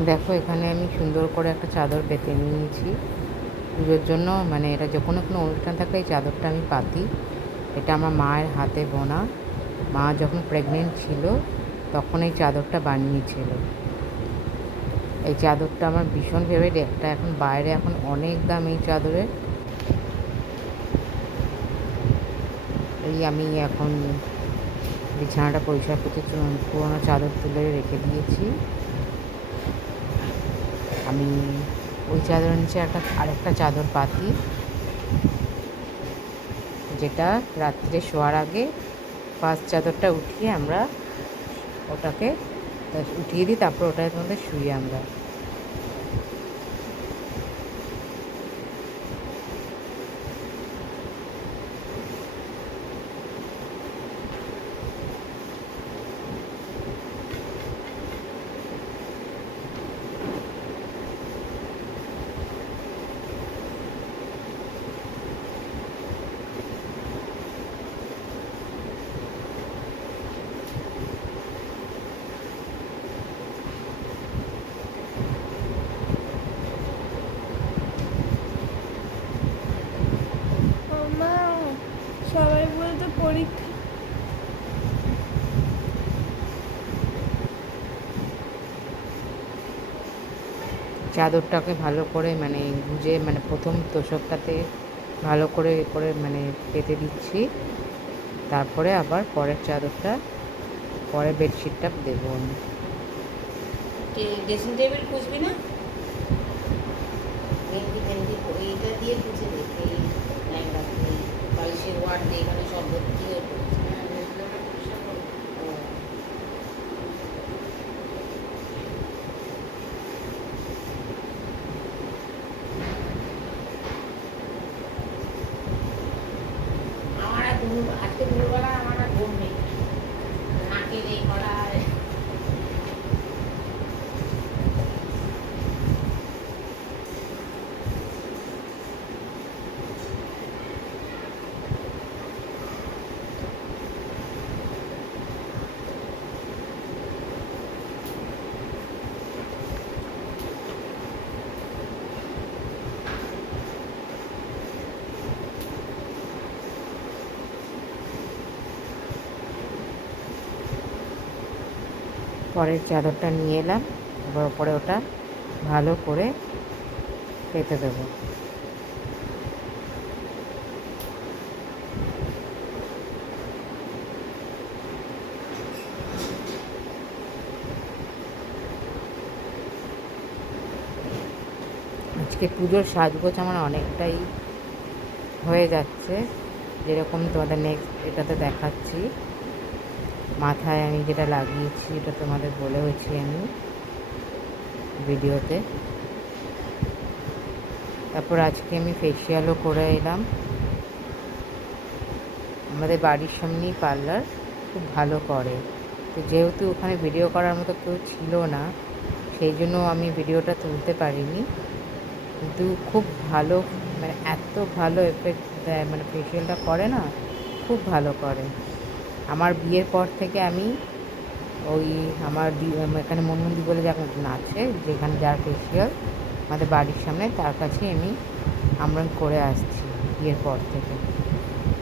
দেখো এখানে আমি সুন্দর করে একটা চাদর পেতে নিয়েছি পুজোর জন্য। মানে এটা যখন কোনো অনুষ্ঠান থাকলে এই চাদরটা আমি পাতি। এটা আমার মায়ের হাতে বোনা। মা যখন প্রেগনেন্ট ছিল তখন এই চাদরটা বানিয়েছিল। এই চাদরটা আমার ভীষণ ফেভারিট। একটা এখন বাইরে এখন অনেক দাম এই চাদরের। এই আমি এখন বিছানাটা পরিষ্কার করতে পুরোনো চাদর তুলে রেখে দিয়েছি। আমি ওই চাদরের নিচে আরেকটা চাদর পাতি, যেটা রাত্রে শোয়ার আগে ফার্স্ট চাদরটা উঠিয়ে আমরা ওটাকে উঠিয়ে দিই, তারপর ওটার মধ্যে শুই আমরা। সবাই বলতো পরীক্ষা চাদরটাকে ভালো করে মানে গুজে মানে প্রথম তোষকটাতে ভালো করে করে মানে পেতে দিচ্ছি, তারপরে আবার পরের চাদরটা পরের বেডশিটটা দেবো আমি। ড্রেসিং টেবিল খুঁজবি না? মেহেন্দি মেহেন্দি এইটা দিয়ে খুঁজে দেখে এই ল্যাংড়া এই বালিশের ওয়ার্ড দিয়ে এখানে সব ভর্তি হয়ে পড়েছে। আমার আর আজকে দুপুরবেলা আমার আর ঘুম নেই, নাকের এই করা পরের চাদরটা নিয়ে এলাম, এবার ওপরে ওটা ভালো করে পেতে দেবো। আজকে পুজোর সাজগোজ আমার অনেকটাই হয়ে যাচ্ছে, যেরকম তোমাদের নেক্সট এটাতে দেখাচ্ছি। মাথায় আমি যেটা লাগিয়েছি এটা তোমাদের বলেওছি আমি ভিডিওতে। তারপর আজকে আমি ফেসিয়ালও করে এলাম। আমাদের বাড়ির সামনেই পার্লার, খুব ভালো করে। তো যেহেতু ওখানে ভিডিও করার মতো কেউ ছিল না, সেই জন্য আমি ভিডিওটা তুলতে পারিনি, কিন্তু খুব ভালো, মানে এত ভালো এফেক্ট দেয়, মানে ফেসিয়ালটা করে না, খুব ভালো করে। আমার বিয়ের পর থেকে আমি ওই আমার এখানে মনমন্দি বলে যখন আছে, যেখানে যার ফেসিয়াল আমাদের বাড়ির সামনে, তার কাছে আমরা করে আসছি বিয়ের পর থেকে।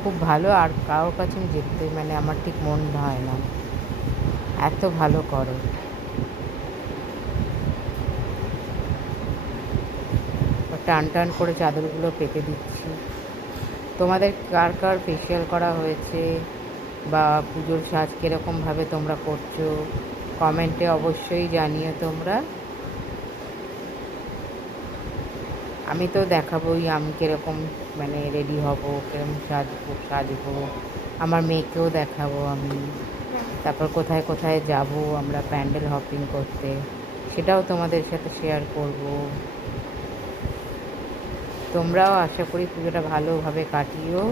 খুব ভালো, আর কারোর কাছে আমি যেতে মানে আমার ঠিক মন হয় না, এত ভালো করে। টান টান করে চাদরগুলো পেতে দিচ্ছি। তোমাদের কার কার ফেসিয়াল করা হয়েছে বা পুজোর সাজ কীরকমভাবে তোমরা করছো কমেন্টে অবশ্যই জানিও তোমরা। আমি তো দেখাবোই আমি কীরকম মানে রেডি হব, কীরকম সাজবো। আমার মেয়েকেও দেখাবো আমি। তারপর কোথায় কোথায় যাব আমরা প্যান্ডেল হপিং করতে, সেটাও তোমাদের সাথে শেয়ার করব। তোমরাও আশা করি পুজোটা ভালোভাবে কাটিও।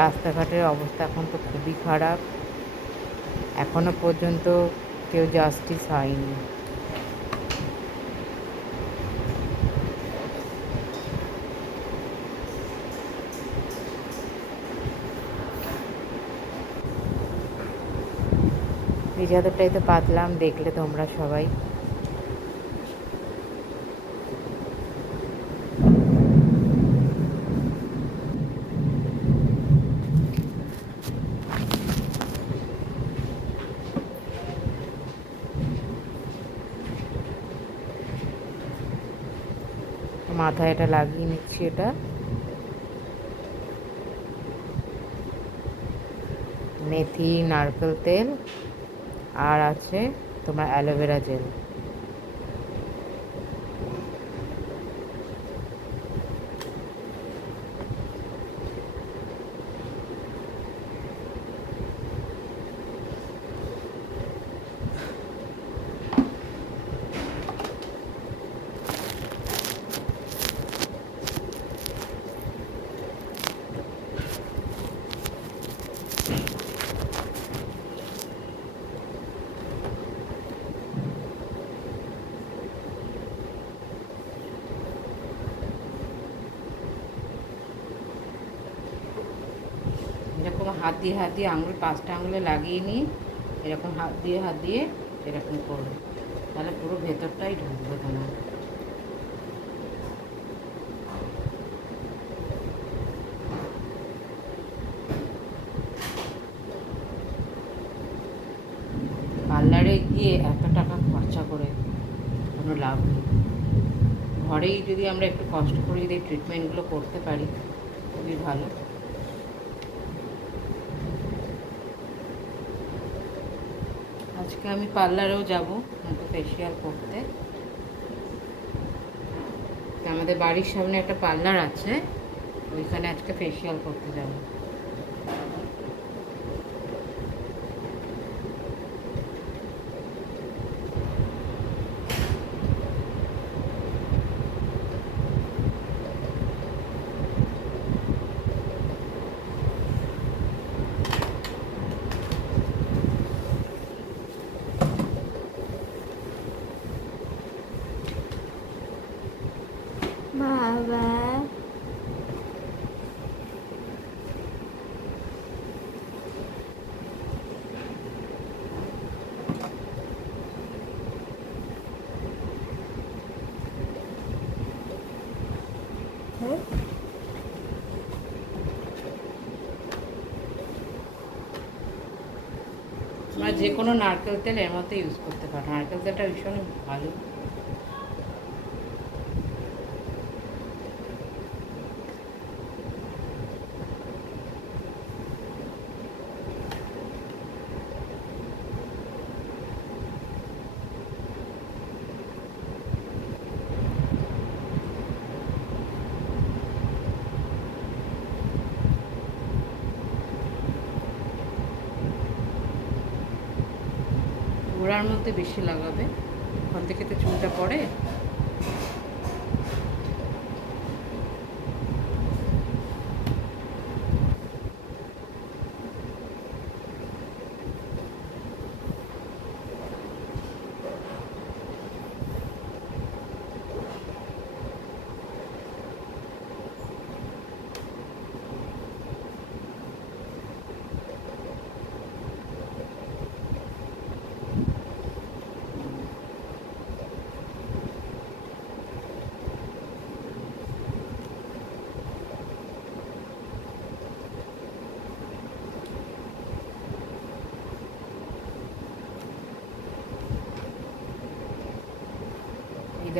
রাস্তাঘাটের অবস্থা এখন তো খুবই খারাপ, এখনও পর্যন্ত কেউ জাস্টিস হয়নি। এই চাদরটাই তো পাতলাম, দেখলে তোমরা সবাই। মাথায় এটা লাগিয়ে নিচ্ছি। এটা মেথি, নারকেল তেল আর আছে তোমার অ্যালোভেরা জেল। এরকম হাত দিয়ে আঙুল 5টা আঙুলে লাগিয়ে নিই, এরকম হাত দিয়ে এরকম করবে, তাহলে পুরো ভেতরটাই ঢুকবে তোমার। পার্লারে গিয়ে এত টাকা খরচা করে কোনো লাভ নেই। ঘরেই যদি আমরা একটু কষ্ট করে যদি ট্রিটমেন্টগুলো করতে পারি খুবই ভালো। আজকে আমি পার্লারেও যাব মুখে ফেসিয়াল করতে। আমাদের বাড়ির সামনে একটা পার্লার আছে, ওইখানে আজকে ফেসিয়াল করতে যাব। বাবা হ্যাঁ তোমরা যে কোনো নারকেল তেল এর মধ্যে ইউজ করতে পারো, নারকেল তেলটা ভীষণ ভালো। গোড়ার মধ্যে বেশি লাগাবে, ওখান থেকে তো চুলটা পড়ে।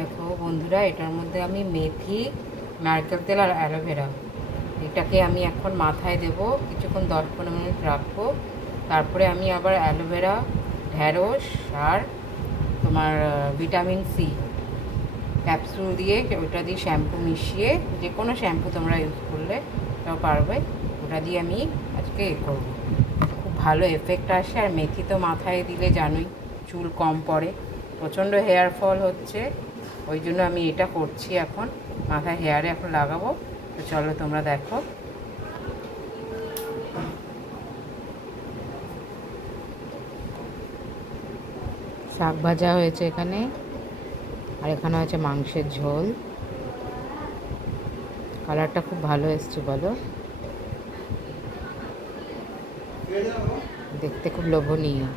দেখো বন্ধুরা, এটার মধ্যে আমি মেথি, নারকেল তেল আর অ্যালোভেরা এটাকে আমি এখন মাথায় দেব, কিছুক্ষণ 10-15 মিনিট রাখবো। তারপরে আমি আবার অ্যালোভেরা, ঢ্যাঁড়স আর তোমার ভিটামিন সি ক্যাপসুল দিয়ে, ওটা দিয়ে শ্যাম্পু মিশিয়ে, যে কোনো শ্যাম্পু তোমরা ইউজ করলে তাও পারবে, ওটা দিয়ে আমি আজকে করবো। খুব ভালো এফেক্ট আসে। আর মেথি তো মাথায় দিলে জানোই চুল কম পড়ে, প্রচণ্ড হেয়ার ফল হচ্ছে, ওই জন্য আমি এটা করছি এখন, মাথায় হেয়ারে এখন লাগাবো। তো চলো তোমরা দেখো। শাক ভাজা হয়েছে এখানে, আর এখানে হয়েছে মাংসের ঝোল। কালারটা খুব ভালো এসছে, বলো, দেখতে খুব লোভনীয়।